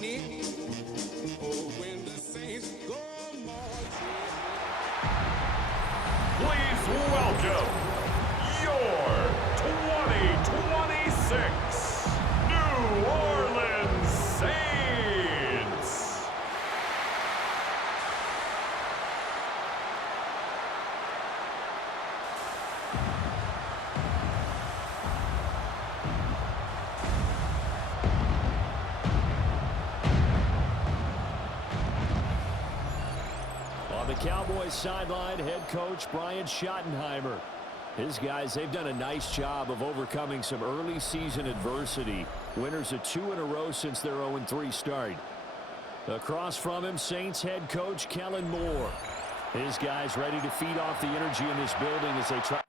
Nick. Oh, when the Saints go marching. Please welcome your 2026 New Orleans Saints. On the Cowboys sideline, head coach Brian Schottenheimer. His guys, they've done a nice job of overcoming some early season adversity. Winners of 2 in a row since their 0-3 start. Across from him, Saints head coach Kellen Moore. His guys ready to feed off the energy in this building as they try.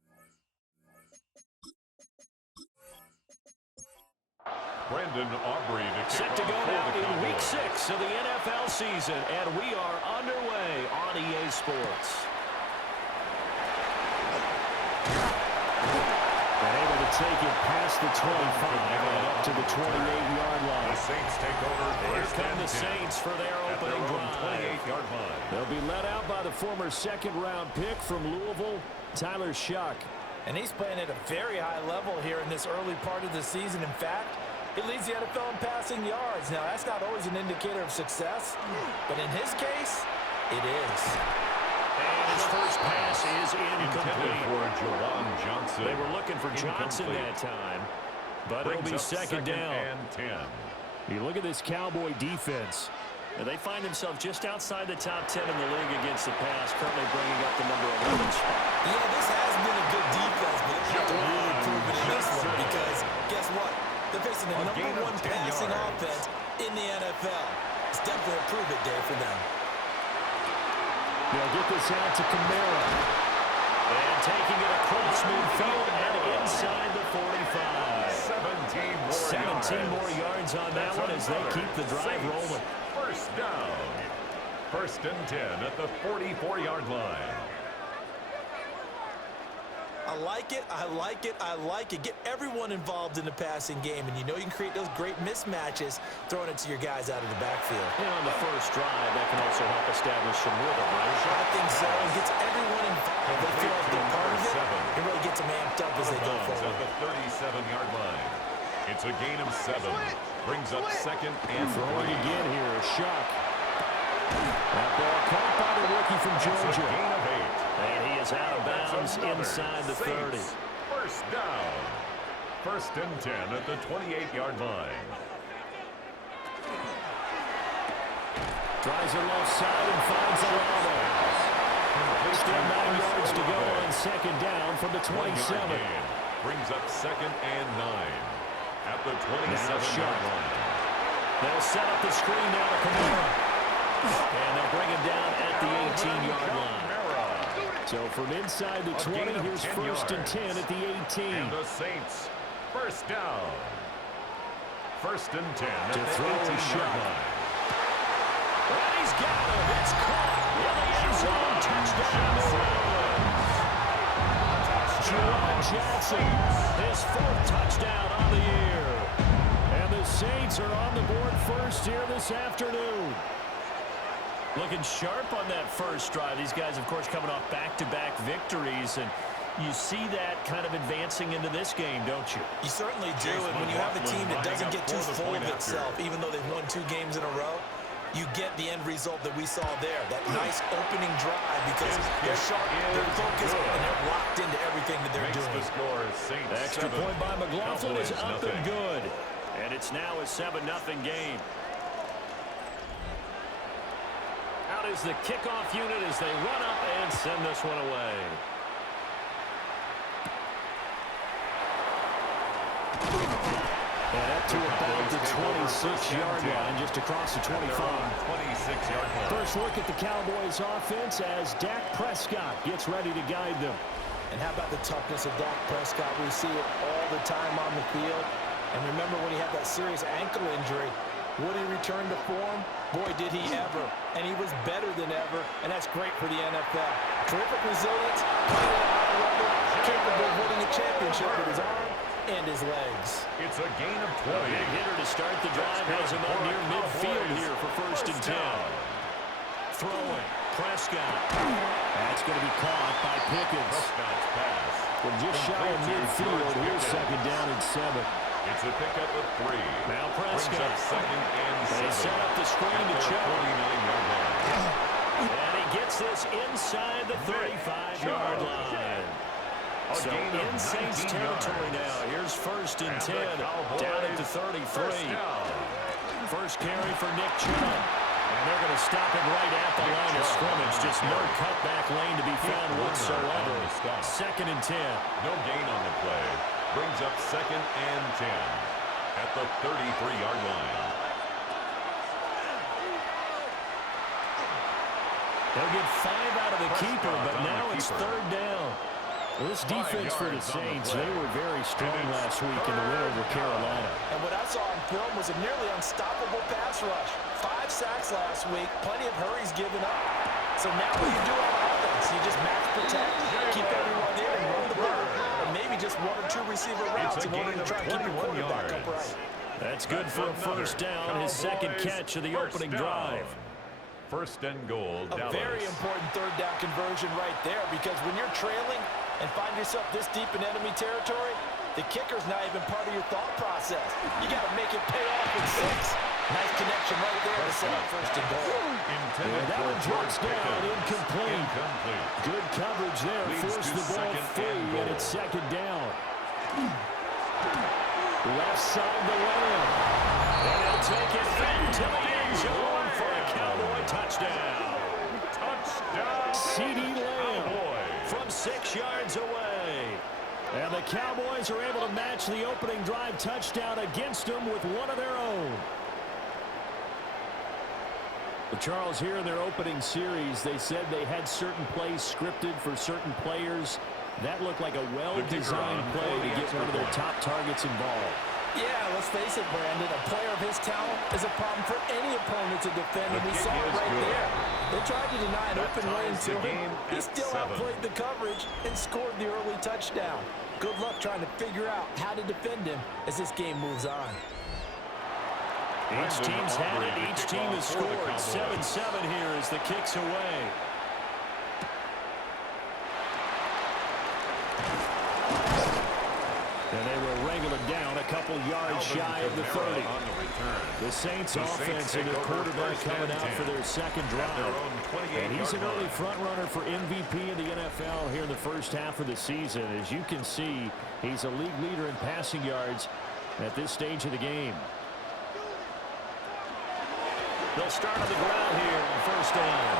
Brandon Aubrey Set to go now in Week 6 of the NFL season, and we are underway on EA Sports. And able to take it past the 25 and up to the 28-yard line. The Saints take over. Here come the Saints for their opening drive. 28-yard line. They'll be led out by the former second-round pick from Louisville, Tyler Shuck. And he's playing at a very high level here in this early part of the season. In fact, he leads the NFL in passing yards. Now, that's not always an indicator of success, but in his case, it is. And his first pass is incomplete. For Jawan Johnson. They were looking for Johnson that time, but it'll be second down. And 10. You look at this Cowboy defense. They find themselves just outside the top 10 in the league against the pass, currently bringing up the number 11 spot. Yeah, this has been a good defense, but they have to really prove it in this one because guess what? They're facing the number 1 passing offense in the NFL. It's definitely a prove-it day for them. They'll get this out to Kamara. And taking it across midfield and inside the 45. 17 more yards on that one as they keep the drive rolling. First down. First and 10 at the 44-yard line. I like it, I like it, I like it. Get everyone involved in the passing game, and you know you can create those great mismatches throwing it to your guys out of the backfield. And on the first drive, that can also help establish some rhythm, right? I think so. It gets everyone involved. They feel like they're part of it. It really gets them amped up as they go forward. At the 37-yard line. It's a gain of 7. Brings up second and throwing again here, a Shuck. That ball caught by the rookie from Georgia. Gain of 8. And he is out of bounds inside the 30. First down. First and 10 at the 28-yard line. Tries it left side and finds Alamo. Still 9 yards to go on second down from the 27. Brings up second and 9 at the 27-yard line. They'll set up the screen now to Kamara. And they'll bring him down at the 18-yard line. So from inside the 20, here's first and 10 at the 18. And the Saints, first down. First and 10 at the 18-yard line. And he's got him. It's caught in the end zone. Touchdown. Jawan Johnson, his 4th touchdown on the year. And the Saints are on the board first here this afternoon. Looking sharp on that first drive. These guys, of course, coming off back-to-back victories, and you see that kind of advancing into this game, don't you? You certainly do, and when you have a team that doesn't get too full of itself, even though they've won 2 games in a row, you get the end result that we saw there, that nice opening drive, because they're sharp, they're focused, and they're locked into everything that they're doing. The score is Saints Extra 7, point by McLaughlin is up nothing. and good. And it's now a 7-0 game. Out is the kickoff unit as they run up and send this one away. And up to about the 26-yard line, just across the 25. 26-yard line. First look at the Cowboys offense as Dak Prescott gets ready to guide them. And how about the toughness of Dak Prescott? We see it all the time on the field. And remember when he had that serious ankle injury, would he return to form? Boy, did he ever. And he was better than ever, and that's great for the NFL. Terrific resilience, playing at a high level, capable of winning a championship with his arm and his legs. It's a gain of 20. A big hitter to start the drive has him up near midfield here for first and 10. Throwing. Prescott. That's going to be caught by Pickens. Prescott's pass. From just shy of midfield, here's second down and 7. It's a pickup of 3. Now Prescott. Brings up second and 7. They set up the screen to Chubb. 49-yard line. And he gets this inside the 35-yard line. So in Saints territory now. Here's first and 10. Down at the 33. First carry for Nick Chubb. And they're going to stop him right at the line of scrimmage. Just no cutback lane to be found whatsoever. Second and 10. No gain on the play. Brings up second and 10 at the 33-yard line. They'll get 5 out of the keeper, but now it's third down. This defense for the Saints, they were very strong last week in the win over Carolina. And what I saw on film was a nearly unstoppable pass rush. 5 sacks last week, plenty of hurries given up. So now what you do on offense, you just max protect, keep everyone in and run the ball. Or maybe just 1 or 2 receiver routes in order to try to keep your quarterback upright. That's good for a first down, his second catch of the opening drive. First and goal, A very important third down conversion right there, because when you're trailing and find yourself this deep in enemy territory, the kicker's not even part of your thought process. You got to make it pay off with 6. Nice connection right there to set up first and goal. That one drops down, incomplete. Good coverage there, forced the ball free, and it's second down. Left side the Lamb. And he'll take it into the end zone for a Cowboy touchdown. CeeDee Lamb from 6 yards away. And the Cowboys are able to match the opening drive touchdown against them with one of their own. But Charles, here in their opening series, they said they had certain plays scripted for certain players. That looked like a well-designed play to get one of their top targets involved. Yeah, let's face it, Brandon. A player of his talent is a problem for any opponent to defend, and we saw it right there. They tried to deny an open lane to him. He still outplayed the coverage and scored the early touchdown. Good luck trying to figure out how to defend him as this game moves on. Each team's had it. Each team has scored. 7-7 here as the kick's away. And they will wrangle it down a couple yards shy of the 30. The Saints offense and their quarterback coming out for their second drive. And he's an early front runner for MVP in the NFL here in the first half of the season. As you can see, he's a league leader in passing yards at this stage of the game. They'll start on the ground here on first down.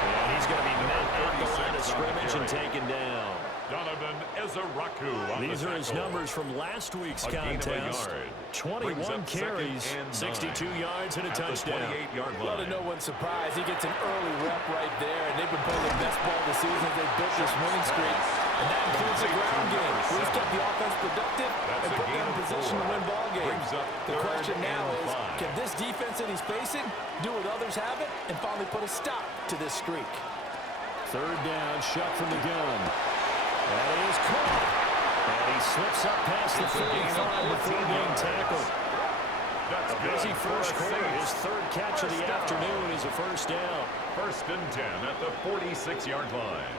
And he's going to be met at the line of scrimmage and taken down. Donovan Ezeraku. These are his numbers from last week's contest. 21 carries, 62 yards, and a touchdown. Well, to no one's surprise, he gets an early rep right there, and they've been playing the best ball of the season as they built this winning streak. And that includes the ground game. We've kept the offense productive and put them in position to win ball games. The question now is, can this defense that he's facing do what others haven't and finally put a stop to this streak? Third down, shot from the gun. And he is caught. And he slips up past the 45 before being tackled. A busy first quarter. His third catch of the afternoon is a first down. First and 10 at the 46-yard line.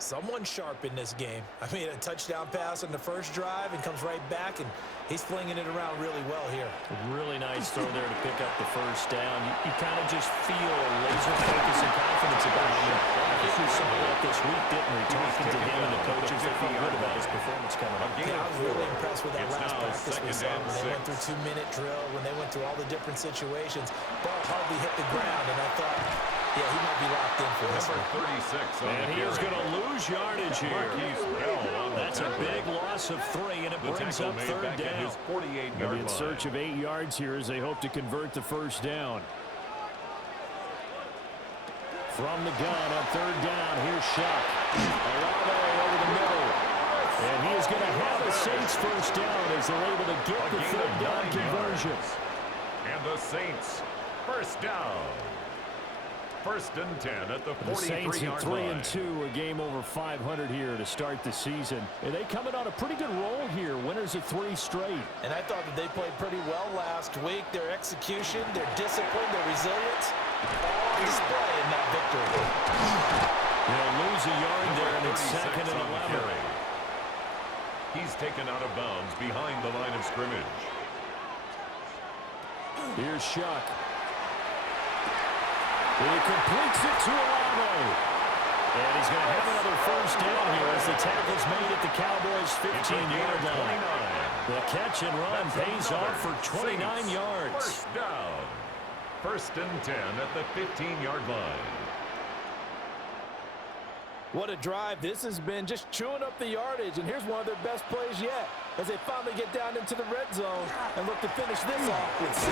Someone sharp in this game. I mean, a touchdown pass on the first drive and comes right back, and he's flinging it around really well here. Really nice throw there to pick up the first down. You kind of just feel laser focus and confidence about him. I think we saw that this week, didn't we? Talking to him and the coaches, they felt good about his performance coming up. Yeah, I was really impressed with that last practice we saw. When they went through 2-minute drill, when they went through all the different situations, ball hardly hit the ground, and I thought, yeah, he might be locked in for this one. 36 and he is going to lose yardage here. That's a big loss of 3, and it brings up third down. They'll be in search of 8 yards here as they hope to convert the first down. From the gun on third down, here's Shuck. Olave over the middle. And he is going to have the Saints first down as they're able to get the third down conversion. And the Saints first down. First and 10 at the 43-yard line. The Saints at 3-2, a game over 500 here to start the season. And they coming on a pretty good roll here, winners of 3 straight. And I thought that they played pretty well last week. Their execution, their discipline, their resilience, all on display in that victory. They'll lose a yard there, and it's second and 11. He's taken out of bounds behind the line of scrimmage. Here's Shuck. He completes it to Olave. And he's going to have another first down here as the tackle's made at the Cowboys' 15-yard line. The catch and run pays off for 29 yards. First down. First and 10 at the 15-yard line. What a drive this has been, just chewing up the yardage. And here's one of their best plays yet as they finally get down into the red zone and look to finish this off with 6.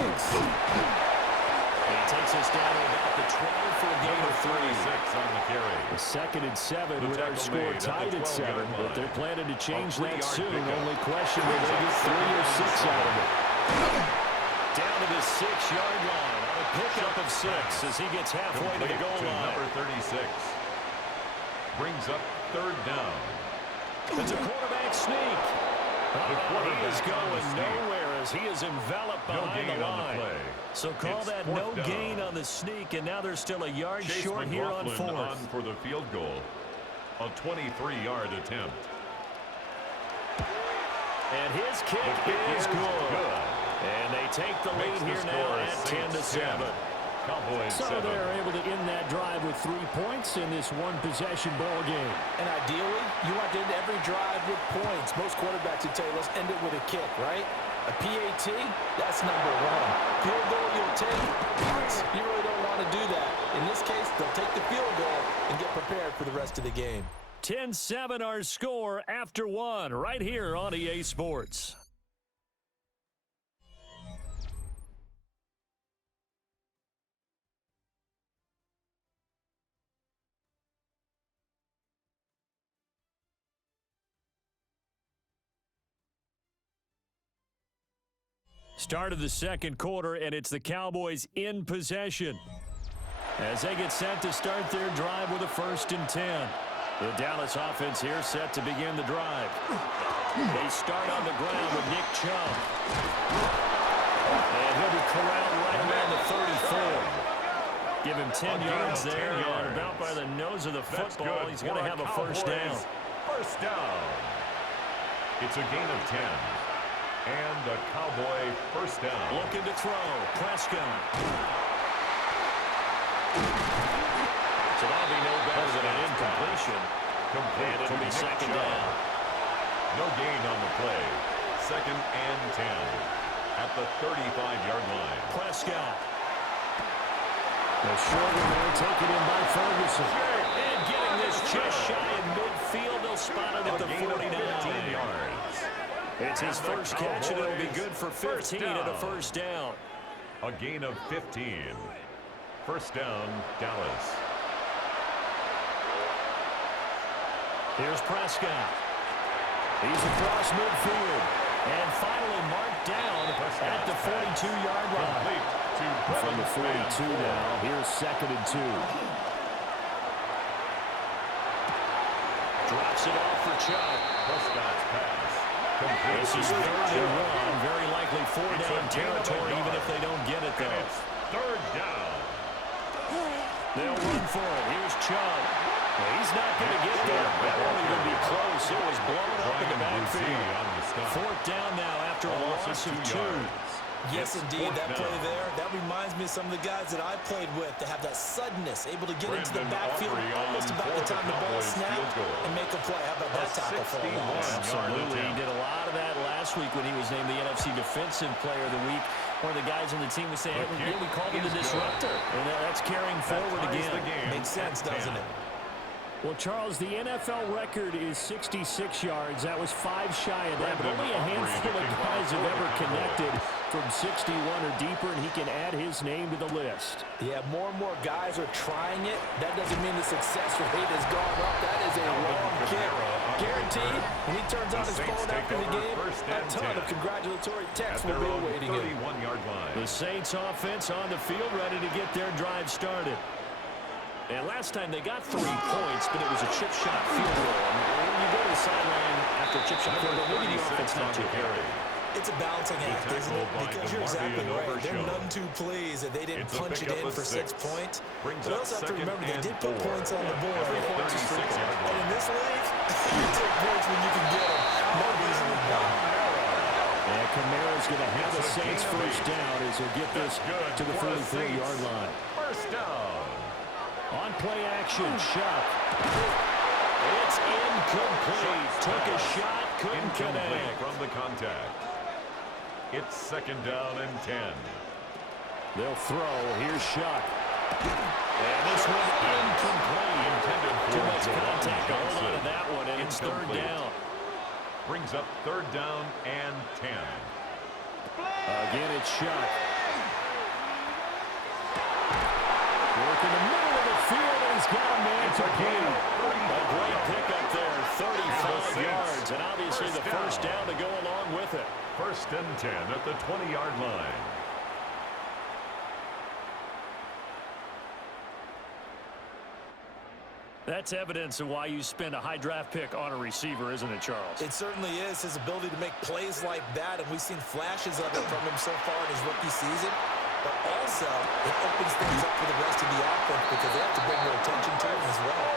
And he takes us down to about the 12 for a gain of 36 on the carry. A second and 7 with our score tied at 7, but they're planning to change that soon. Only question, will they get 3 or 6 out of it? Down to the 6-yard line on a pickup of 6 as he gets halfway to the goal line. Number 36 brings up third down. It's a quarterback sneak. He is going nowhere as he is enveloped behind the line. So call that no gain on the sneak, and now they're still a yard short here on 4th. On for the field goal. A 23-yard attempt. And his kick is good. And they take the lead here now at 10-7. Cowboys so 7. they're able to end that drive with 3 points in this one-possession ball game. And ideally, you want to end every drive with points. Most quarterbacks would tell you, let's end it with a kick, right? A PAT, that's number 1. Field goal you'll take, punts, you really don't want to do that. In this case, they'll take the field goal and get prepared for the rest of the game. 10-7 our score after 1 right here on EA Sports. Start of the second quarter, and it's the Cowboys in possession as they get set to start their drive with a 1st and 10. The Dallas offense here set to begin the drive. They start on the ground with Nick Chubb. And he'll be corralled right around the 34. Give him 10 yards there, and about by the nose of the football, he's going to have a first down. First down. It's a gain of 10. And a Cowboy first down. Looking to throw. Prescott. So that'll be no better than an incompletion. And it'll be second down. No gain on the play. 2nd and 10 at the 35-yard line. Prescott. The short one there taken in by Ferguson. And getting this just shy in midfield. They'll spot it at the 49 yards. It's his first catch, and it'll be good for 15 and a first down. A gain of 15. First down, Dallas. Here's Prescott. He's across midfield. And finally marked down at the 42-yard line. From the 42 now, here's 2nd and 2. Drops it off for Chubb. Prescott's pass. This is 3rd and 1. Very likely 4-down territory, even if they don't get it, though. It's 3rd down. They'll run for it. Here's Chubb. He's not going to get there. That won't even be close. It was blown up in the backfield. 4th down now after a loss of 2. Yes, indeed. That play there, that reminds me of some of the guys that I played with to have that suddenness, able to get into the backfield almost about the time the ball snapped and make a play. How about that tackle for a loss? Absolutely. He did a lot of that last week when he was named the NFC Defensive Player of the Week. One of the guys on the team was saying, hey, we called him the disruptor. And that's carrying forward again. Makes sense, doesn't it? Well, Charles, the NFL record is 66 yards. That was 5 shy of that, but only a handful of guys have ever connected from 61 or deeper, and he can add his name to the list. Yeah, more and more guys are trying it. That doesn't mean the success rate has gone up. That is a long kick. Guaranteed, when he turns on his phone after the game, a ton of congratulatory texts will be awaiting him. The Saints offense on the field ready to get their drive started. And last time they got 3 points, but it was a chip shot field goal. And when you go to the sideline after a chip shot field goal, maybe the offense not too carry. It's a balancing act, isn't it? Because you're exactly right. They're none too pleased that they didn't punch it in for 6 points. But also have to remember, they did put points on the board. And in this league, you take points when you can get them. No reason to not. And Kamara's going to have the Saints first down as he'll get this to the 43-yard line. First down. On play action, shot. It's incomplete. Took a shot, couldn't connect. From the contact. It's second down and 10. They'll throw. Here's Shuck. And this one incomplete. Intended for too much contact on hold of that one, and it's third down. Brings up third down and 10. Again, it's Shuck. Work in the middle of the field, and he's got a man to gain. A great pickup there, 35 yards, and obviously the first down to go along with it. First and 10 at the 20-yard line. That's evidence of why you spend a high draft pick on a receiver, isn't it, Charles? It certainly is, his ability to make plays like that, and we've seen flashes of it from him so far in his rookie season. But also, it opens things up for the rest of the offense because they have to bring more attention to him as well.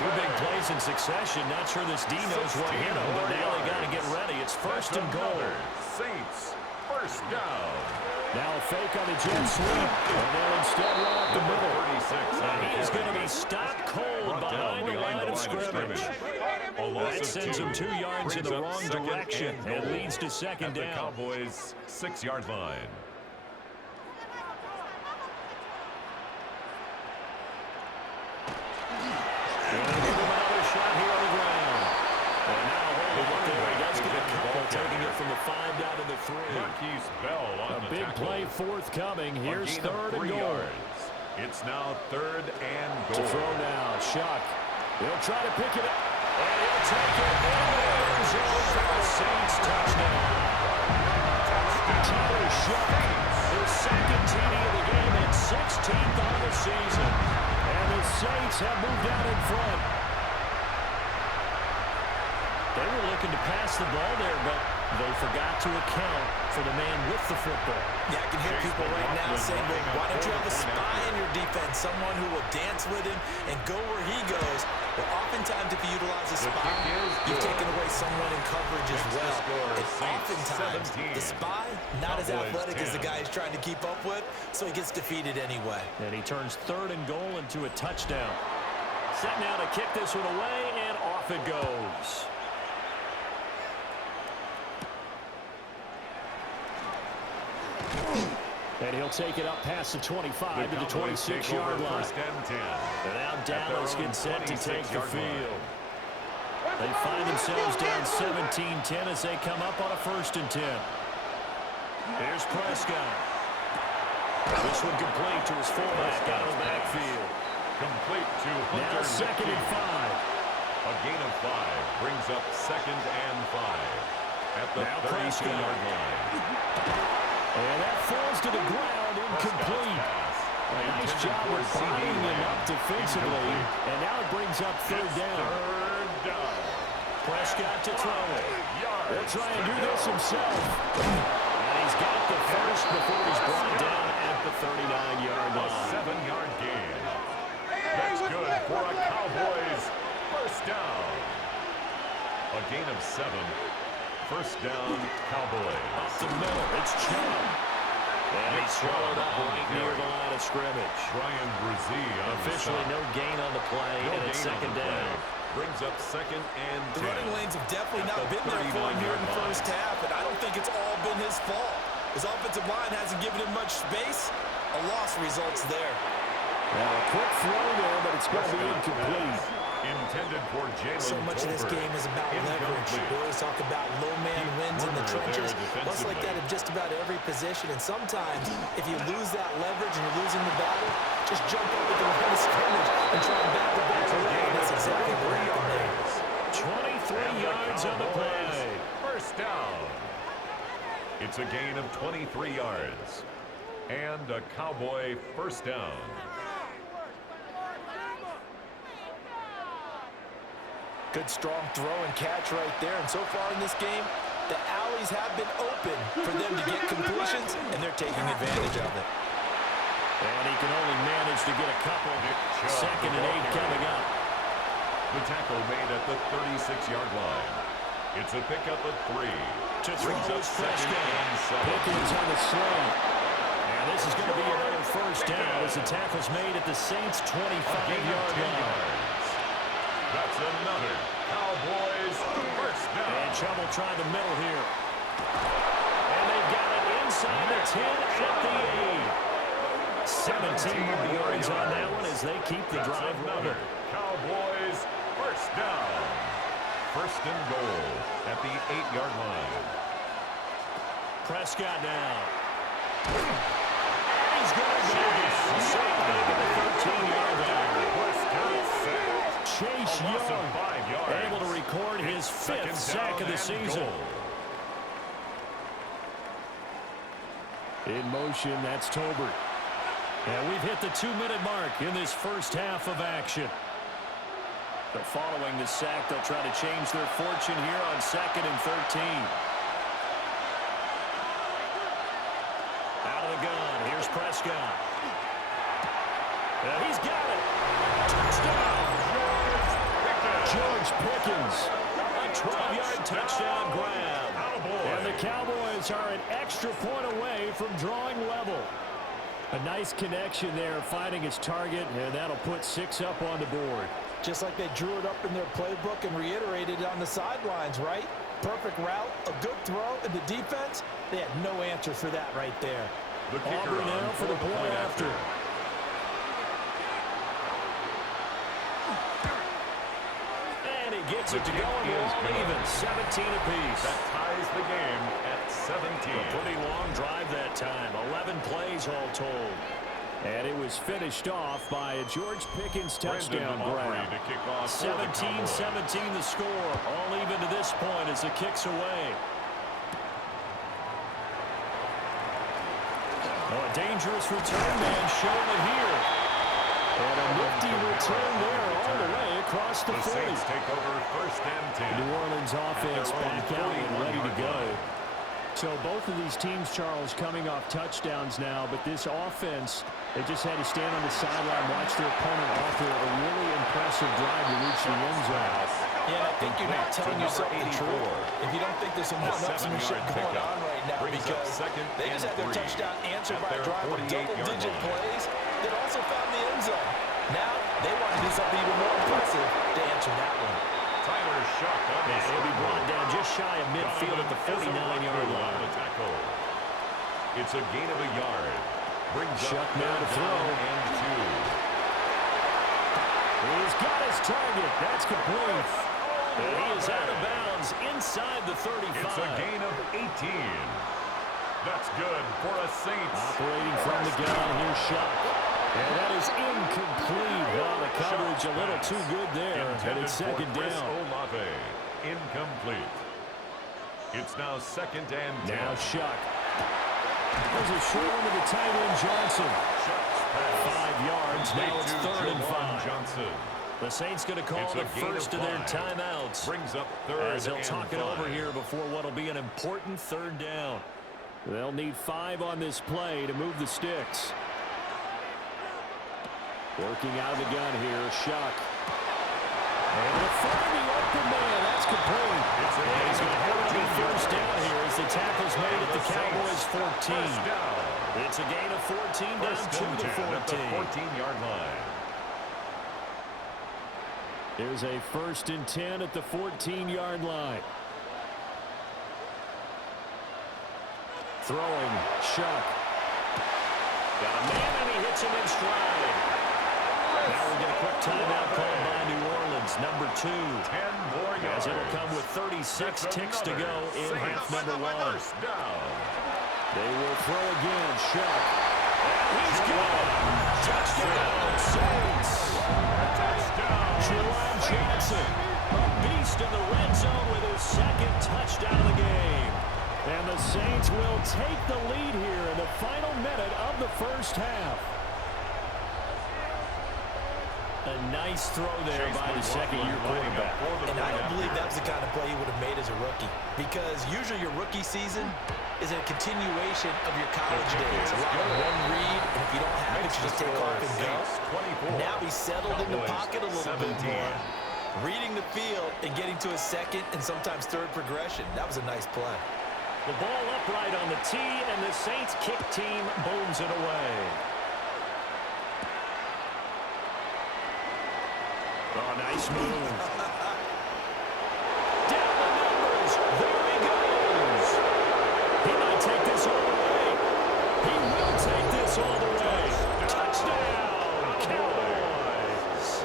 2 big plays in succession. Not sure this D knows what hit him, but now they got to get ready. It's first and goal. Saints, first down. Now a fake on the jet sweep, and they'll instead run up the middle. 36. And he's going to be stopped cold behind the line of scrimmage. That sends him 2 yards in the wrong direction and leads to second down. The Cowboys' 6-yard line. A big play forthcoming. Here's third and goal. It's now third and goal. To throw now, Shuck. He'll try to pick it up, and he'll take it in the end zone for the Saints touchdown. Tyler Shuck, his second TD of the game and 16th on the season. And the Saints have moved out in front. They were looking to pass the ball there, but they forgot to account for the man with the football. Yeah, I can hear people right now saying, well, why don't you have a spy in your defense, someone who will dance with him and go where he goes? Well, oftentimes if you utilize a spy, you've taken away someone in coverage as well. And oftentimes, the spy, not as athletic as the guy he's trying to keep up with, so he gets defeated anyway. And he turns third and goal into a touchdown. Set now to kick this one away, and off it goes. And he'll take it up past the 25 to the 26-yard line. And now Dallas gets set to take the field. They find themselves down 17-10 as they come up on a first and 10. Here's Prescott. This one complete to his fullback out of the backfield. Complete to Hunter. Now second and 5. A gain of 5 brings up second and 5 at the 32-yard line. And that falls to the ground, incomplete. A nice job of binding him up defensively. And now it brings up third down. Prescott to throw it. He'll try and do this himself. And he's got the first before he's brought down at the 39-yard line. A 7-yard gain. That's good for a Cowboys first down. A gain of 7. First down, Cowboys. Up the middle, it's Chubb. And he's swallowed up right near the line of scrimmage. Brian Brzee officially no gain on the play, and it's second down. Brings up second and 10. The running lanes have definitely not been there for him here in the first half, and I don't think it's all been his fault. His offensive line hasn't given him much space. A loss results there. Now a quick throw there, but it's going to be incomplete. Intended for Jalen So much of this game is about leverage. We always talk about low man wins in the trenches. Much like that in just about every position. And sometimes, if you lose that leverage and you're losing the battle, just jump up at the line of scrimmage and try and back the back away. And that's exactly what happened there. 23 yards on the play. First down. It's a gain of 23 yards. And a Cowboy first down. Good strong throw and catch right there. And so far in this game, the alleys have been open for them to get completions, and they're taking advantage of it. And he can only manage to get a couple. 2nd and 8 coming up. The tackle made at the 36-yard line. It's a pickup of 3. To throw Brings up is 2nd and 7. Pickens on the slant. And this is going to be another first down as the tackle's made at the Saints' 25-yard line. That's another Cowboys first down. And trouble trying the middle here. And they've got it inside the 10 at the 8. 17 more yards on that one as they keep the drive running. Cowboys first down. 1st and goal at the 8-yard line. Prescott now. And he's going to go. Safe back at the 13-yard line. Prescott sacked. Chase Young able to record his 5th sack of the season. In motion, that's Tolbert. And we've hit the 2-minute mark in this first half of action. But following the sack, they'll try to change their fortune here on 2nd and 13. Out of the gun, here's Prescott. And he's got it. Touchdown. George Pickens. A 12-yard touchdown grab. And the Cowboys are an extra point away from drawing level. A nice connection there, finding his target, and that'll put 6 up on the board. Just like they drew it up in their playbook and reiterated it on the sidelines, right? Perfect route, a good throw, and the defense, they had no answer for that right there. The kicker Aubrey now for the point after. And he gets it to go even, 17 apiece. That ties the game at 17. A pretty long drive that time, 11 plays all told. And it was finished off by a George Pickens touchdown grab. 17-17 the score. All even to this point as the kick's away. Oh, a dangerous return man showing it here. And a nifty return there all the way across the 40. Saints take over 1st and 10. New Orleans offense back out and ready to go. So both of these teams, Charles, coming off touchdowns now, but this offense, they just had to stand on the sideline, watch their opponent offer a really impressive drive to reach the end zone. Yeah, I think you're not telling yourself the truth if you don't think there's some one-upsmanship going on right now, because they just had their touchdown answered by a drive of double-digit plays that also found the end zone. Now they want to do something even more impressive to answer that one. He'll be brought down just shy of midfield at the 49-yard line. It's a gain of a yard. Brings Shuck now to throw. And 2. He's got his target. That's complete. And he is out of bounds inside the 35. It's a gain of 18. That's good for a Saints. Operating from the gun, here's Shuck. And that is incomplete. Well, the coverage a little too good there. And it's 2nd down. Olave. Incomplete. It's now 2nd and 10. Now Shuck. There's a short one to the tight end, Johnson. 5 yards. Now it's 3rd and 5. Johnson. The Saints going to call the first of their timeouts. Brings up 3rd as they'll and talk 5. it over here before what will be an important 3rd down. They'll need 5 on this play to move the sticks. Working out of the gun here, Shuck. And they'll find the open man. That's complete. And he's going to have to be first down here as the tackle's made at the Cowboys 14. It's a gain of 14 down to the 14. 14-yard line. There's a 1st and 10 at the 14-yard line. Throwing, Shuck. Got a man and he hits him in stride. Now we'll get a quick timeout called by New Orleans, number 2. 10 more yards. As it'll come with 36 ticks to go in half number 1. They will throw again, Shuck. And he's good. Touchdown, Saints. Juwan Johnson, a beast in the red zone with his 2nd touchdown of the game. And the Saints will take the lead here in the final minute of the first half. A nice throw there by the second-year quarterback. And I don't believe that was the kind of play he would have made as a rookie, because usually your rookie season is a continuation of your college days. A lot of one read, and if you don't have it, you just take off and go. Now he's settled in the pocket a little bit more, reading the field and getting to a second and sometimes third progression. That was a nice play. The ball upright on the tee, and the Saints kick team booms it away. Oh, nice move. Down the numbers. There he goes. He might take this all the way. He will take this all the way. Touchdown, Cowboys.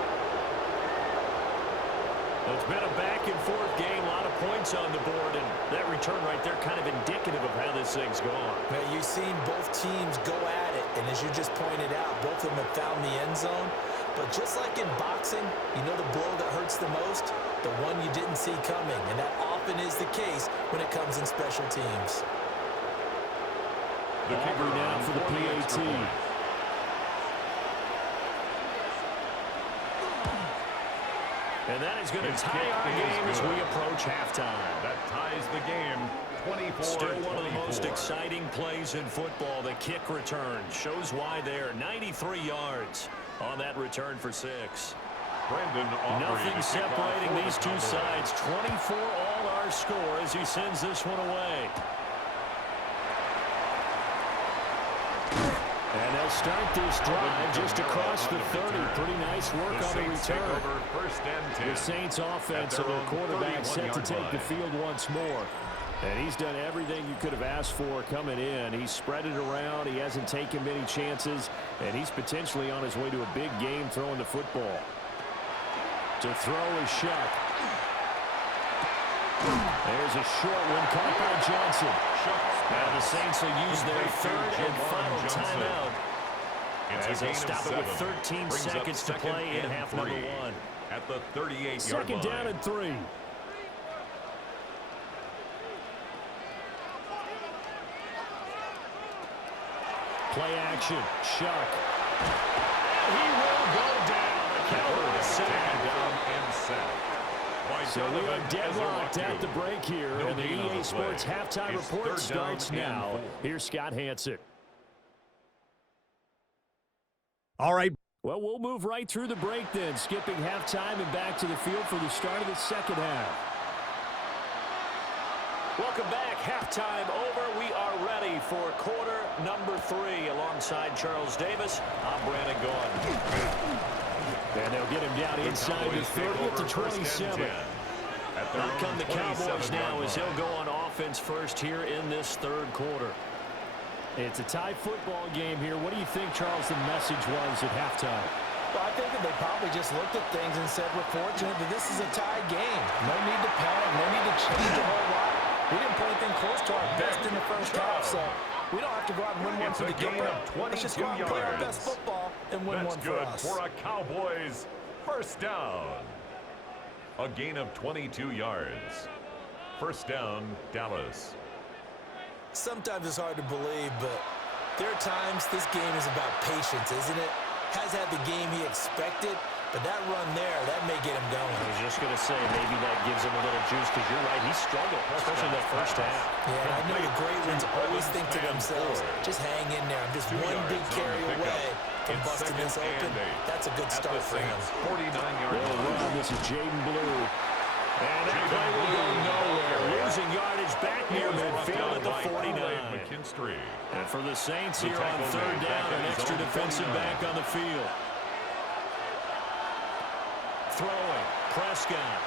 It's been a back-and-forth game. A lot of points on the board, and that return right there kind of indicative of how this thing's gone. Now, you've seen both teams go at it, and as you just pointed out, both of them have found the end zone. But just like in boxing, you know the blow that hurts the most? The one you didn't see coming, and that often is the case when it comes in special teams. The kicker now for the PAT. And that is going to tie our game as we approach halftime. That ties the game. 24-24. Still one of the most exciting plays in football. The kick return shows why there. 93 yards on that return for 6. Nothing separating these two sides. 24 all our score as he sends this one away. And they'll start this drive just across the 30. Pretty nice work on the return. The Saints offense and their quarterback set to take the field once more. And he's done everything you could have asked for coming in. He's spread it around. He hasn't taken many chances. And he's potentially on his way to a big game throwing the football. To throw is Shuck. There's a short one caught by Johnson. Now the Saints will use their third and final timeout. As they'll stop it with 13 seconds to play in half number 1. At the 38-yard line. Second down and 3. Play action. Shuck. And he will go down. The Cowboys sack. So we are deadlocked at the break here, and the EA Sports halftime report starts now. Here's Scott Hansen. All right. Well, we'll move right through the break then, skipping halftime and back to the field for the start of the second half. Welcome back. Halftime over. We are ready for quarter number 3 alongside Charles Davis. I'm Brandon Gaudin. And they'll get him down inside the 30 to 27. Out come the Cowboys now as they'll go on offense first here in this third quarter. It's a tie football game here. What do you think, Charles, the message was at halftime? Well, I think that they probably just looked at things and said, we're fortunate that this is a tie game. No need to panic. No need to change a whole lot. We didn't play anything close to our best in the first half, so we don't have to go out and win one for the game. Let's just go out and play our best football and win one for us. That's good for a Cowboys first down. A gain of 22 yards. First down, Dallas. Sometimes it's hard to believe, but there are times this game is about patience, isn't it? Has had the game he expected, but that run there, that may get him going. I was just going to say, maybe that gives him a little juice, because you're right, he struggled, especially that first half. Yeah, I know the great ones always think to themselves, just hang in there. I'm just one big carry away from busting this open. That's a good start for him. 49-yard line. This is Jaden Blue. And that play will go nowhere. Losing yardage back near midfield at the 49. And for the Saints here on third down, an extra defensive back on the field. Throwing. Prescott.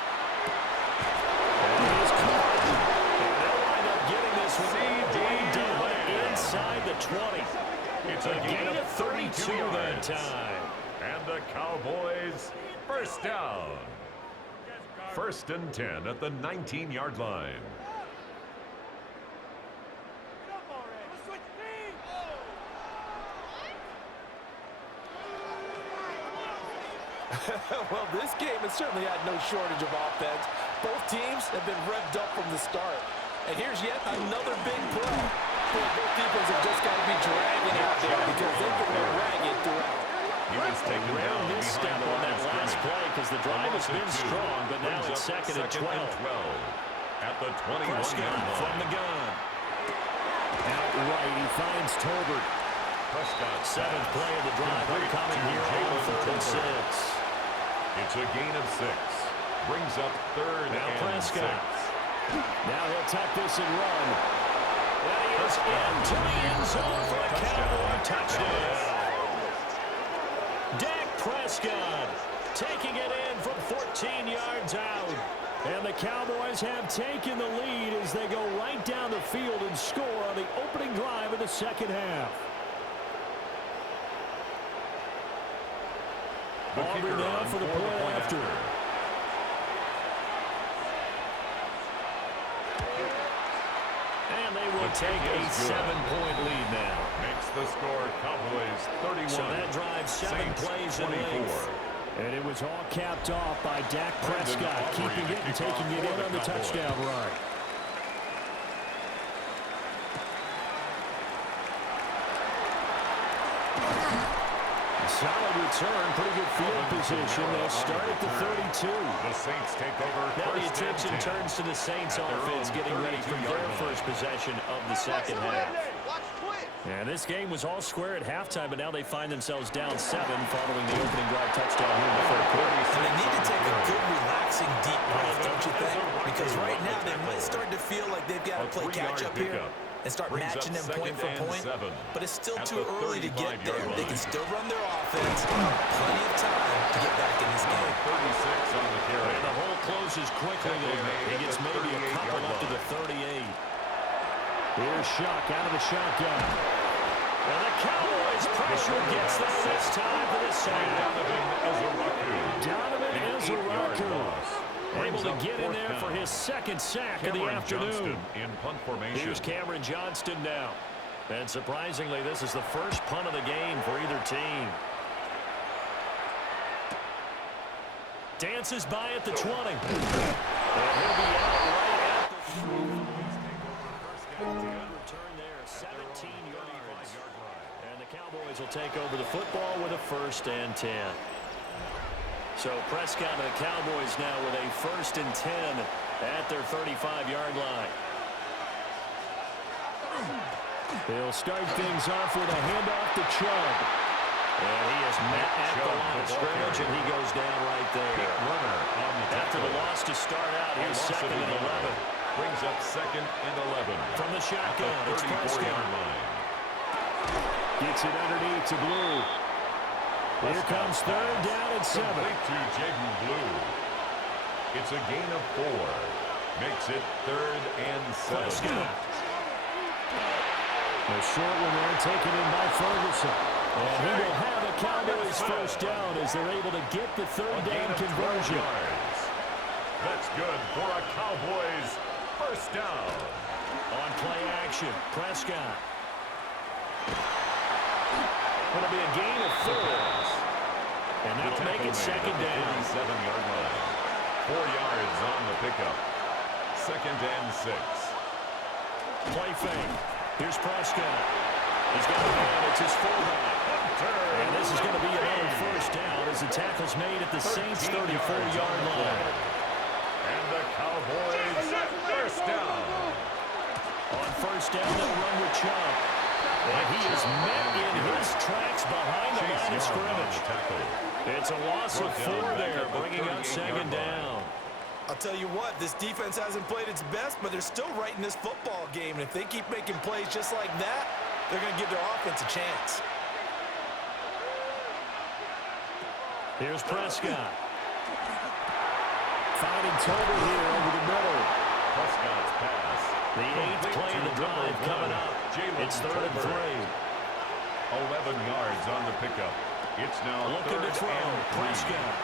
And he's caught. And they'll wind up getting this one down inside the 20. It's a gain of 32 that time. And the Cowboys first down. First and 10 at the 19-yard line. Well, this game has certainly had no shortage of offense. Both teams have been revved up from the start. And here's yet another big play. Both defenses have just got to be dragging out there because they've been ragged throughout. He was taken Rare down misstep behind the on line that of last scrimmage. play because the drive has been strong, but now Brings it's up second and 12. At the 21-yard Prescott line. from the gun. Outright, he finds Tolbert. Prescott Seventh play of the drive coming here on 3rd and 6. It's a gain of 6. Brings up 3rd Now and Prescott. 6. Now he'll tuck this and run. And he is into the end zone for a Cowboy touchdown. Dak Prescott taking it in from 14 yards out. And the Cowboys have taken the lead as they go right down the field and score on the opening drive of the second half. Auburn now for the point after. And they will take a 7-point lead now. Makes the score Cowboys 31. So that drive 7 plays in length. And it was all capped off by Dak Prescott, keeping it and taking it in on the touchdown run. Solid return, pretty good field position. They'll start at the 32. The Saints take over. Now the attention turns to the Saints offense getting ready for their first possession of the second half. And this game was all square at halftime, but now they find themselves down 7 following the opening drive touchdown here in the third quarter. And they need to take a good, relaxing, deep breath, don't you think? Because right now they might start to feel like they've got to play catch-up here and start matching them point for point. But it's still too early to get there. They can still run their offense. Plenty of time to get back in this game. 36 on the carry. And the hole closes quickly there. He gets maybe a couple up to the 38. Here's Shuck out of the shotgun. And the Cowboys pressure gets there this time for the sack. Donovan Ezeraku able to get in there for his second sack of the afternoon. In punt formation. Here's Cameron Johnston now. And surprisingly, this is the first punt of the game for either team. Dances by at the 20. And he'll be out right at the return there, 17 yards. And the Cowboys will take over the football with a 1st and 10. So Prescott and the Cowboys now with a 1st and 10 at their 35-yard line. He'll start things off with a handoff to Chubb. And he is met at the line of scrimmage, and he goes down right there. After the loss to start out, here's 2nd and 11. Brings up 2nd and 11. From the shotgun, it's Prescott. Gets it underneath to Blue. Here comes 3rd down and 7. Complete to Jaden Blue. It's a gain of 4. Makes it 3rd and 7. Prescott. A short one there taken in by Ferguson. And he will have a Cowboys 1st down as they're able to get the 3rd down conversion. That's good for a Cowboys 1st down. On play action, Prescott. It'll be a gain of 4. And that'll make it 2nd down. 37-yard line. 4 yards on the pickup. 2nd and 6. Play fake. Here's Prescott. He's got a man. It's his fullback. And this is going to be another 1st down as the tackle's made at the Saints' 34-yard line. And the Cowboys 1st down. On 1st down, they'll run with Chubb. And he is met in his tracks behind the line of scrimmage. It's a loss of 4 there, bringing up 2nd down. I'll tell you what, this defense hasn't played its best, but they're still right in this football game. And if they keep making plays just like that, they're going to give their offense a chance. Here's Prescott. Finding Tolbert here over the middle. Prescott's pass. The 8th play of the drive coming up. It's 3rd and 3. 11 yards on the pickup. It's now looking to throw. Prescott.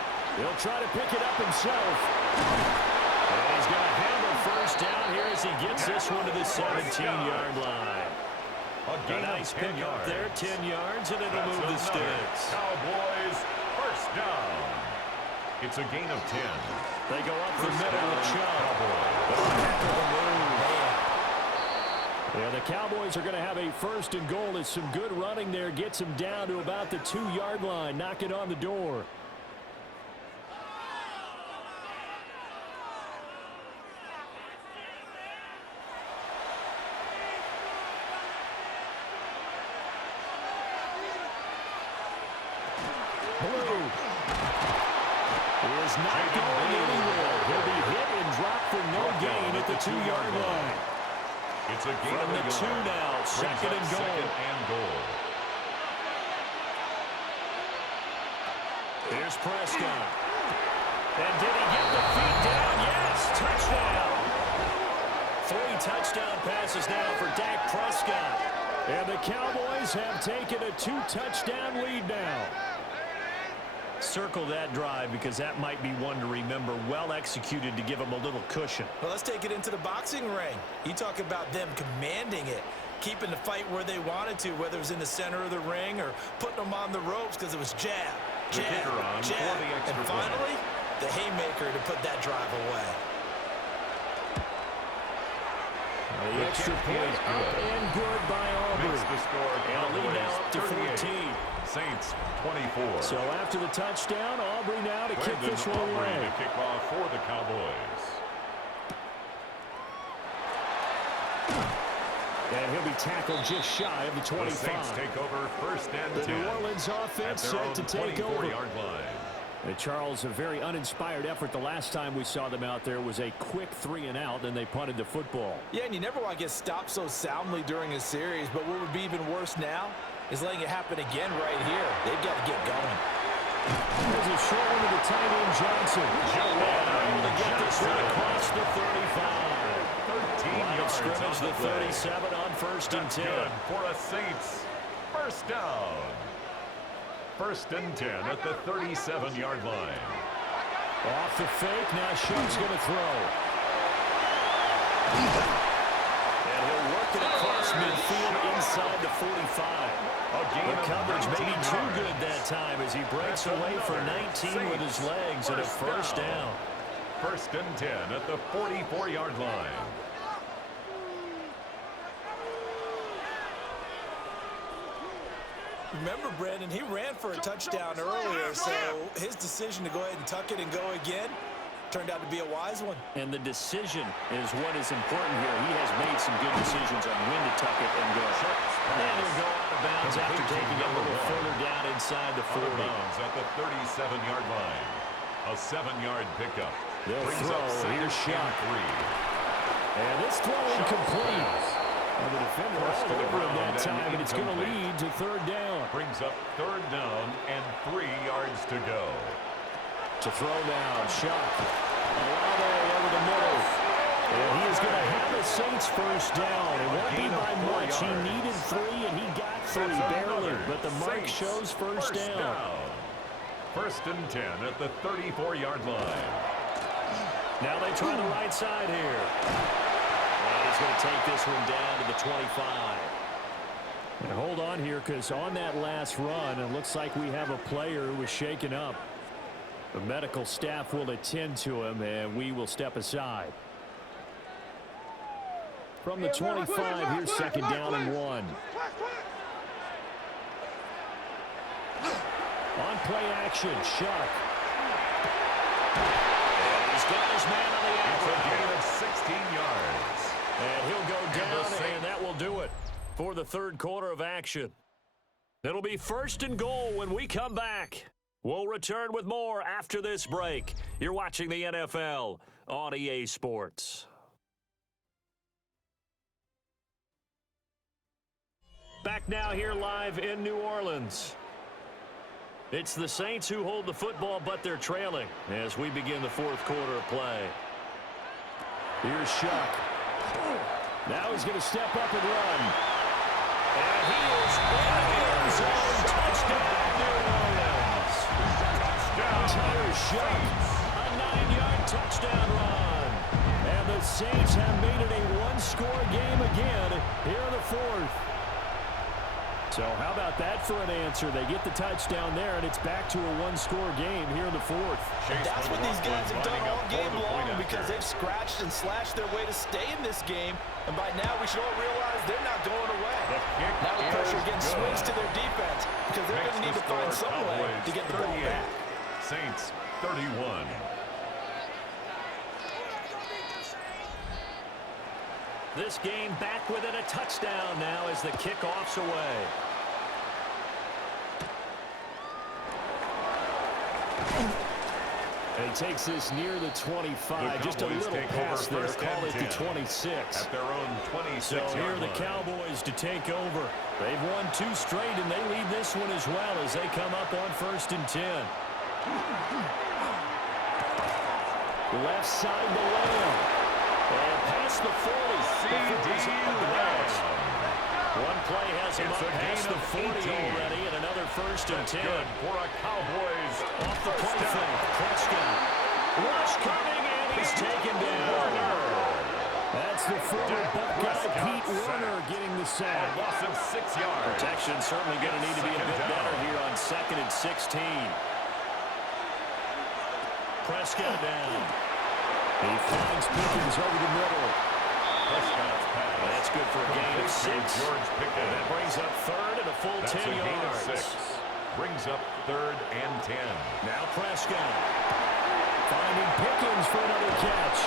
He'll try to pick it up himself. And he's going to handle 1st down here as he gets this one to the 17-yard line. A nice pickup there, 10 yards, and it'll move the sticks. Cowboys 1st down. It's a gain of 10. They go up the middle with Chubb. Yeah, the Cowboys are going to have a first and goal as some good running there gets them down to about the 2-yard line, knocking on the door. Blue is not going anywhere. He'll be hit and dropped for no gain at the 2-yard line. It's a gain From the 2 now, second and goal. Here's Prescott. And did he get the feet down? Yes, touchdown. 3 touchdown passes now for Dak Prescott. And the Cowboys have taken a 2-touchdown lead now. Circle that drive because that might be one to remember. Well executed to give them a little cushion. Well, let's take it into the boxing ring. You talk about them commanding it, keeping the fight where they wanted to, whether it was in the center of the ring or putting them on the ropes because it was jab, jab, jab. And finally, the haymaker to put that drive away. The extra point up and good by Aubrey. Makes the score. And a lead now up to 14. Saints 24. So after the touchdown, Aubrey now to kick this one away. To kick off for the Cowboys. And he'll be tackled just shy of the 25. The Saints take over first and 10. The New Orleans offense set to take over. 24-yard line. And Charles, a very uninspired effort. The last time we saw them out there was a quick 3-and-out, then they punted the football. Yeah, and you never want to get stopped so soundly during a series, but what would be even worse now is letting it happen again right here. They've got to get going. There's a short one to the tight end, Johnson. Able to get this one across the 35. 13 yards Scrimmage the 37 on first and 10. Good for a Saints. First down. First and 10 at the 37-yard line. Off the fake. Now Shoup's going to throw. And he'll work it across midfield inside the 45. The coverage may be too good that time as he breaks away for 19 with his legs and a first down. First and 10 at the 44-yard line. Remember, Brandon, he ran for a touchdown earlier, so his decision to go ahead and tuck it and go again turned out to be a wise one. And the decision is what is important here. He has made some good decisions on when to tuck it and go. And he'll go out of bounds after taking it a little further down inside the 40. At the 37-yard line. A 7-yard pickup. They'll throw. Here's Shot. And this throw incomplete. And the defender all over him that time, and it's going to lead to third down. Brings up third down and 3 yards to go. To throw down, Shock. Olave over the middle. And he is going to have a Saints first down. It won't be by much. He needed 3, and he got 3, barely. But the mark shows first down. First and 10 at the 34-yard line. Now they try the right side here. And he's going to take this one down to the 25. And hold on here, because on that last run, it looks like we have a player who was shaken up. The medical staff will attend to him, and we will step aside. From the 25, here's second down and 1. On play action, Shuck. And he's got his man on the It's a outside. gain of 16 yards. And he'll go down, and that will do it for the third quarter of action. It'll be first and goal when we come back. We'll return with more after this break. You're watching the NFL on EA Sports. Back now here live in New Orleans. It's the Saints who hold the football, but they're trailing as we begin the fourth quarter of play. Here's Shuck. Now he's going to step up and run. And he is in the end zone. Touchdown, New Orleans. Tyler Shuck, a 9-yard touchdown run. And the Saints have made it a one-score game again here in the fourth. So how about that for an answer? They get the touchdown there, and it's back to a one-score game here in the fourth. And that's what these guys have done all game long because they've scratched and slashed their way to stay in this game. And by now, we should all realize they're not going away. Now the pressure again swings to their defense because they're going to need to find some way to get the ball back. Saints 31. This game back within a touchdown now as the kickoff's away. He takes this near the 25. Just a little pass there. Call it the 26. At their own 26. So here are the Cowboys to take over. They've won 2 straight, and they lead this one as well as they come up on 1st and 10. Left side to Lamb. And past the 40. One play has him up past the 40 already, and another 1st and 10. Good for a Cowboys. Off the play fake. Prescott. Rush coming, and he's taken down. That's the former Buckeye Pete Warner getting the sack. Loss of 6 yards. Protection certainly going to need to be a bit better here on 2nd and 16. Prescott down. He finds Pickens over the middle. Prescott's pass. That's good for a gain of 6. And that brings up 3rd and a full 10 yards. Brings up 3rd and 10. Now Prescott finding Pickens for another catch.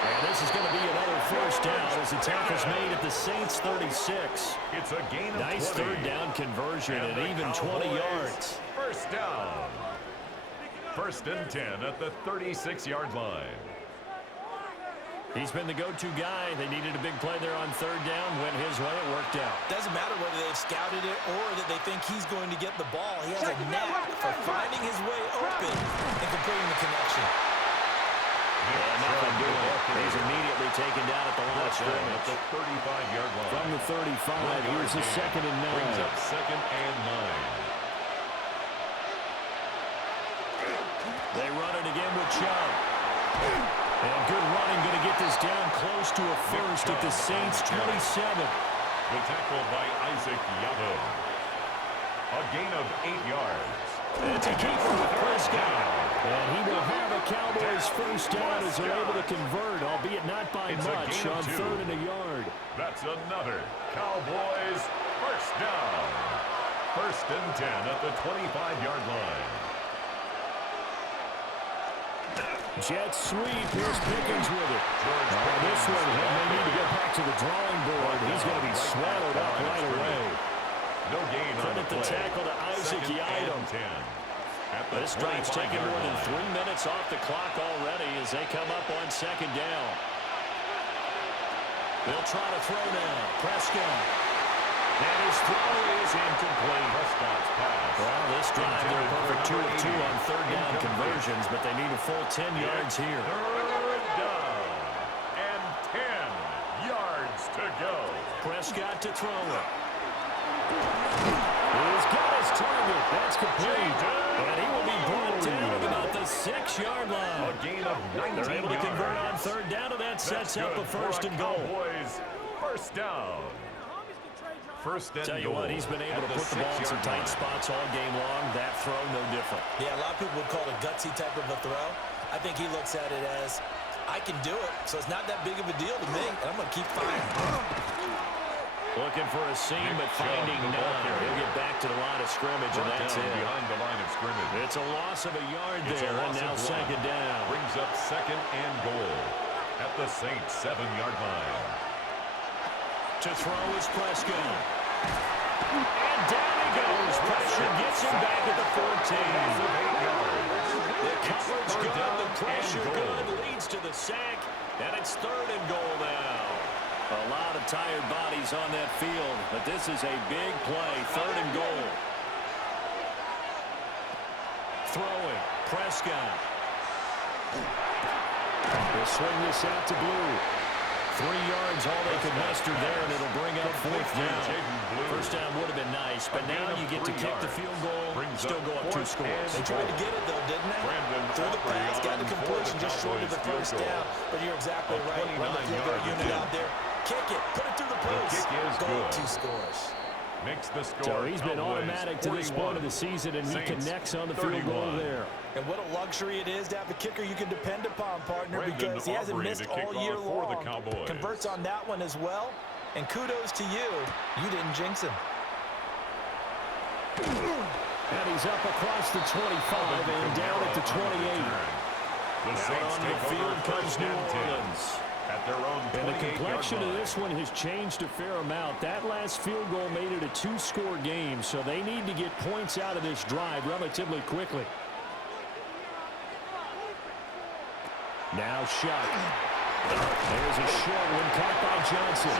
And this is going to be another 1st down as the tackle's made at the Saints 36. It's a gain of nice 20. 3rd down conversion and even 20 yards. 1st down. 1st and 10 at the 36-yard line. He's been the go-to guy. They needed a big play there on 3rd down. Went his way. It worked out. Doesn't matter whether they've scouted it or that they think he's going to get the ball. He has a knack for finding his way open and completing the connection. Yeah, nothing doing. He's immediately taken down at the line of scrimmage. At the 35-yard line. From the 35, here's the 2nd and 9. Brings up 2nd and 9. They run it again with Chubb. And good running, going to get this down close to a 1st at the Saints 27. The tackle by Isaac Yato. A gain of 8 yards. It's a keeper with Prescott. And he will have a Cowboys 1st down as they're able to convert, albeit not by much, on 3rd and a yard. That's another Cowboys 1st down. 1st and 10 at the 25-yard line. Jet sweep. Here's Pickens with it. This one, he may need to get back to the drawing board. He's going to be swallowed up right away. No gain on the play. Tackle to Isaac Yato. This drive's taken more than 3 minutes off the clock already as they come up on 2nd down. They'll try to throw now. Prescott. And his throw is incomplete. Prescott's pass. Well, this drive, they're perfect 2 of 2 on 3rd down conversions, but they need a full 10 yards here. 3rd down and 10 yards to go. Prescott to throw it. He's got his target. That's complete. And he will be brought down at about the 6-yard line. A gain of 19 They're able to yards. convert on 3rd down, and that sets up a 1st and goal. Cowboys 1st down. 1st and Tell you what, he's been able to put the ball in some tight spots all game long. That throw, no different. Yeah, a lot of people would call it a gutsy type of a throw. I think he looks at it as, I can do it, so it's not that big of a deal to me, and I'm going to keep firing. Looking for a seam, but finding none. He'll get back to the line of scrimmage, and that's it. Behind the line of scrimmage. It's a loss of a yard there, and now 2nd down. Brings up 2nd and goal at the Saints 7-yard line. To throw is Prescott. And down he goes. Pressure gets him back at the 14. The coverage good, the pressure good, leads to the sack, and it's 3rd and goal now. A lot of tired bodies on that field, but this is a big play. 3rd and goal. Throwing, Prescott. They'll swing this out to Blue. 3 yards, all they could muster there, and it'll bring up 4th down. 1st down would have been nice, but now you get to kick the field goal, still go up 2 scores. They tried to get it, though, didn't they? Through the pass, got the completion just short of the 1st down. But you're exactly right. Run the field goal unit out there. Kick it. Put it through the post. Go up 2 scores. makes the score. So he's been Cowboys automatic to this 41, point of the season, and Saints he connects on the 31. field goal there. And what a luxury it is to have a kicker you can depend upon, partner, Brandon because he hasn't Aubrey missed to kick all year off for the long. Cowboys. Converts on that one as well. And kudos to you. You didn't jinx him. And he's up across the 25 and down at the 28. The Saints on the take field over comes first New and 10 Orleans. at their own 28-yard line. And the complexion of this one has changed a fair amount. That last field goal made it a two-score game, so they need to get points out of this drive relatively quickly. Now Shuck. There's a short one caught by Johnson.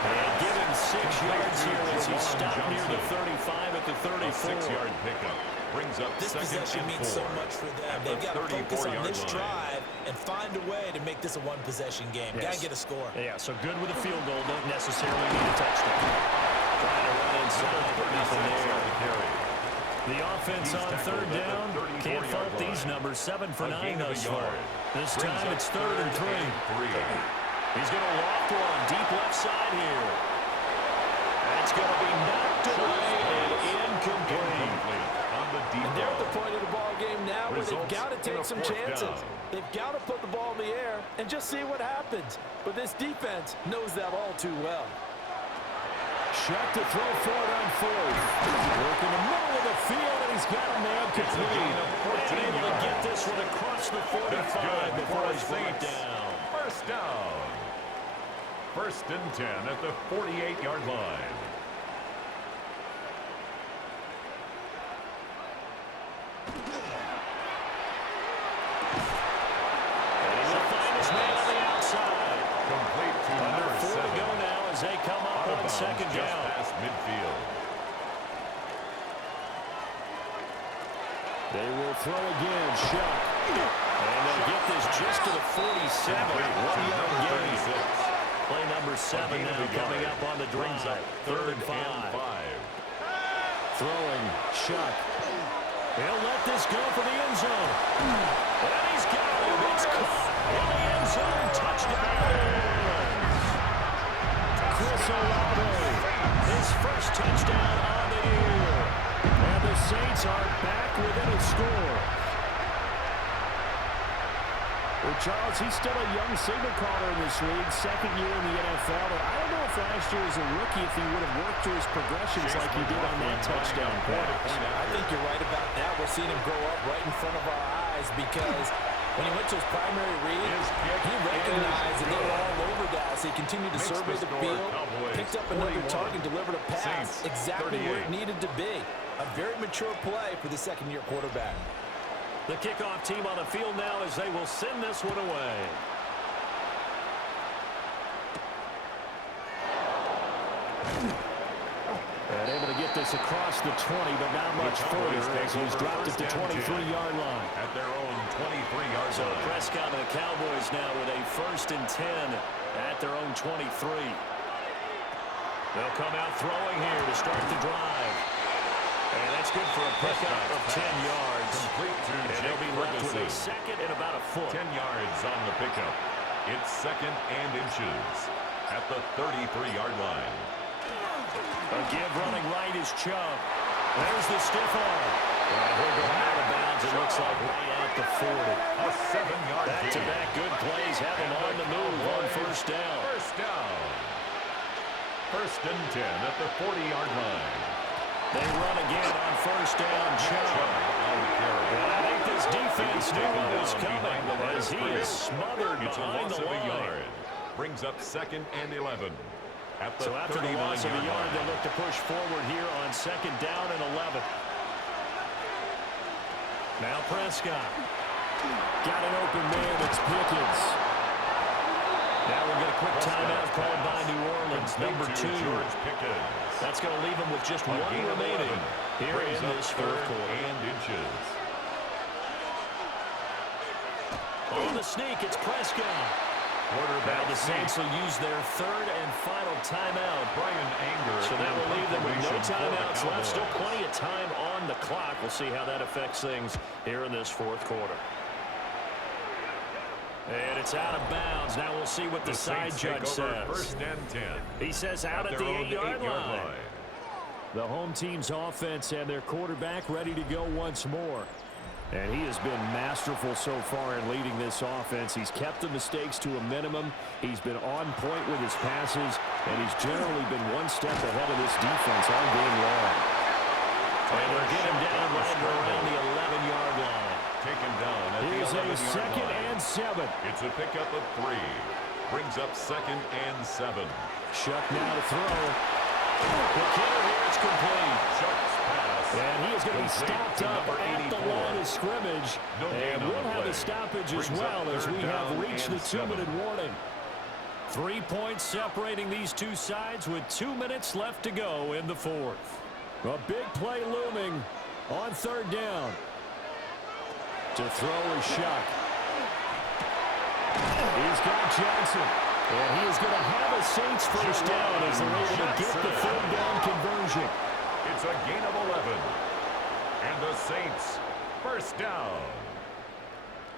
And given 6 yards here as he stopped near the 35 at the 34. A 6-yard pickup brings up This second possession and means 4 so much for them. at the They've got to focus on 34-yard this line. drive and find a way to make this a one-possession game. Yes. Got to get a score. Yeah, so good with a field goal. Don't necessarily need a touchdown. Trying to run inside. Nothing there. The offense on third down. Can't fault these numbers. 7 for 9 thus far. This time it's 3rd and 3. He's going to loft one deep left side here. That's going to be knocked away and incomplete. And they're at the point of the ball game now where they've got to take some chances. They've got to put the ball in the air and just see what happens. But this defense knows that all too well. Shuck to throw for it on 4th. Work in the middle of the field, and he's got a man complete. And able to get this one across the 45 before he's brought down. First down. 1st and 10 at the 48-yard line. He'll find his man on the outside. Complete to Under number 4 to 7. go now as they come up on second Just down. past midfield. They will throw again. Shuck. And they'll get this just to the 47. 1-yard gain. Play number 7 now coming up on the drive. 3rd and 5. Throwing. Shuck. He'll let this go for the end zone. And he's got him. It's caught in the end zone. Touchdown. Chris Olave. His first touchdown on the year. And the Saints are back within a score. Well, Charles, he's still a young signal caller in this league, 2nd year in the NFL. But I don't know if last year as a rookie, if he would have worked through his progressions like he did on that touchdown pass. I think you're right about that. We're seeing him grow up right in front of our eyes because when he went to his primary read, he recognized that they were all over Dallas. He continued to survey the field, picked up another target, delivered a pass exactly where it needed to be. A very mature play for the second-year quarterback. The kickoff team on the field now as they will send this one away. And able to get this across the 20, but not much further as he's dropped it to 23-yard line. At their own 23-yard So line. Prescott and the Cowboys now with a 1st and 10 at their own 23. They'll come out throwing here to start the drive. And that's good for a pickup of 10 yards. Complete to And Jake they'll be left with a Ferguson. 2nd and about a foot. 10 yards on the pickup. It's 2nd and inches at the 33-yard line. A give running right is Chubb. There's the stiff arm. And he'll go out of bounds, it looks like right at the 40. A 7-yard gain. Back-to-back good plays have him on the move on first down. First down. 1st and 10 at the 40-yard line. They run again on first down. Chubb. And I think this defense knew what was coming as he is smothered It's a behind loss the of a line. yard. Brings up 2nd and 11. At the So after the loss of a 39-yard yard, line. they look to push forward here on 2nd down and 11. Now Prescott. Got an open man. It's Pickens. Now we'll get a quick timeout called by New Orleans, number 2. George Pickens. That's going to leave them with just one gain of remaining 11. here Brings in up this 3rd fourth quarter. and inches. On the sneak, it's Prescott. Quarterback Now the Saints will use their 3rd and final timeout. Brian Anger. So that will leave them with no information for the timeouts left. Still Cowboys. plenty of time on the clock. We'll see how that affects things here in this fourth quarter. And it's out of bounds. Now we'll see what the side Saints judge take over says. 1st and 10. He says out at At the their own 8-yard line. The home team's offense and their quarterback ready to go once more. And he has been masterful so far in leading this offense. He's kept the mistakes to a minimum. He's been on point with his passes, and he's generally been one step ahead of this defense all game long. And they'll get him down right around the 11-yard line. Taken down at the 11-yard line. Here's a 2nd and 7. It's a pickup of 3. Brings up 2nd and 7. Shuck now to throw. The killer here, it's complete. Shuck's pass. And he is going to be stopped up at the line of scrimmage. And we'll have a stoppage as well as we have reached the 2-minute warning. 3 points separating these two sides with 2 minutes left to go in the 4th. A big play looming on 3rd down. To throw is Shuck. He's got Johnson. And he is going to have a Saints first down as they're able to get the 3rd down conversion. It's a gain of 11. And the Saints first down.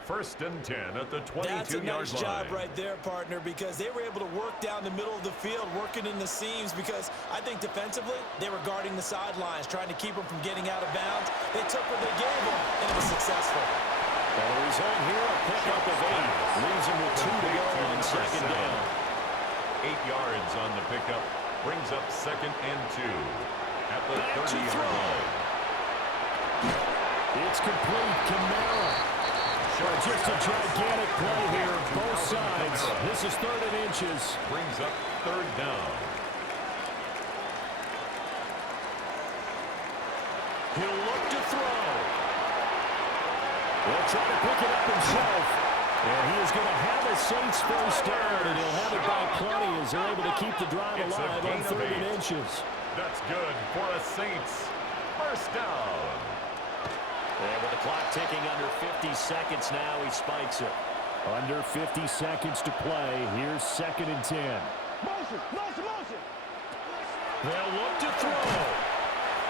1st and 10 at the 22-yard line. That's a nice job right there, partner, because they were able to work down the middle of the field, working in the seams, because I think defensively they were guarding the sidelines, trying to keep them from getting out of bounds. They took what they gave them, and it was successful. Well, the result here, a pickup of 8. Leaves him with 2 to go on 2nd down. 8 yards on the pickup. Brings up 2nd and 2 at the 30-yard line. It's complete. Kamara. Just a gigantic play here, both sides. This is 3rd and inches. Brings up 3rd down. He'll look to throw. He'll try to pick it up himself. And he is going to have a Saints first down, and he'll have it by plenty as they're able to keep the drive alive on 3rd and inches. That's good for a Saints first down. And with the clock ticking under 50 seconds now, he spikes it. Under 50 seconds to play. Here's 2nd and 10. Motion. They'll look to throw.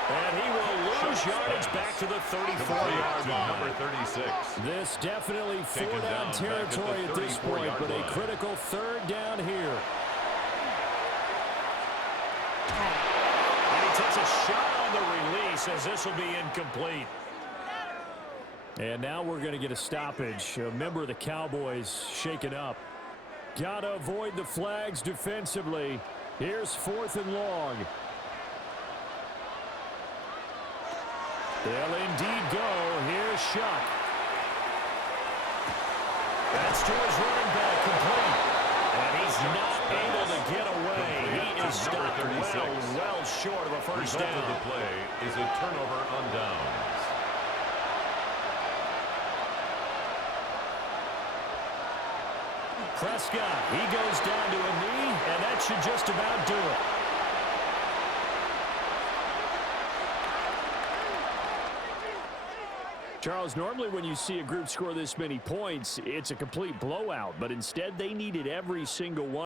And he will lose yardage back to the 34-yard line. Number 36. This definitely 4-down territory at this point, but a critical 3rd down here. And he takes a shot on the release as this will be incomplete. And now we're going to get a stoppage. A member of the Cowboys shaken up. Got to avoid the flags defensively. Here's 4th and long. They'll indeed go. Here's Shuck. That's to his running back, complete. And he's not able to get away. He is stopped well short of a first down. The result of the play is a turnover on downs. Prescott, he goes down to a knee, and that should just about do it. Charles, normally when you see a group score this many points, it's a complete blowout, but instead they needed every single one.